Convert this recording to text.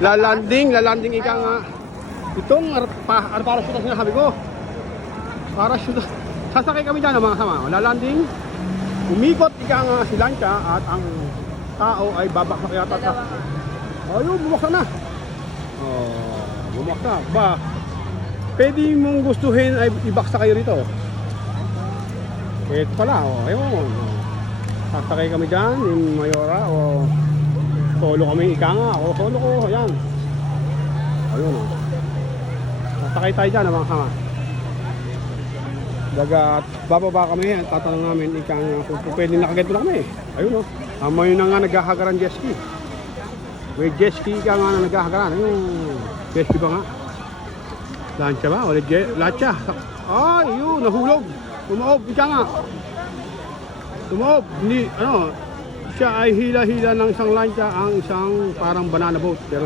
lalanding ika nga. Itong parachute na sinasabi ko. Parachute. Sasakay kami dyan mga kasama. Lalanding. Umikot ika nga si lancha at ang tao ay babaksak yata sa... Ayun, bumaksak na. Oh, bumaksak. Ba, pwede mong gustuhin ay ibaksak kayo rito. Ito pala, oh, ayun. Sasakay kami dyan, yung Mayora, o solo kami, ika nga, o solo ko, ayan. Ayun, oh. Sasakay tayo dyan, mga kama. Dagat, bababa kami, at tatanong namin, ika nga, kung pwede nakaganto na kami. Ayun, oh. Amoy na nga naghahagaran jet ski. May jet ski ika nga na naghahagaran. Ayun, jet ski ba nga? Lancha ba? O lancha? Ay, yun, nahulog. Tumaob, ika nga. Tumaob, hindi, ano, siya ay hila-hila ng isang lancha, ang isang parang banana boat. Pero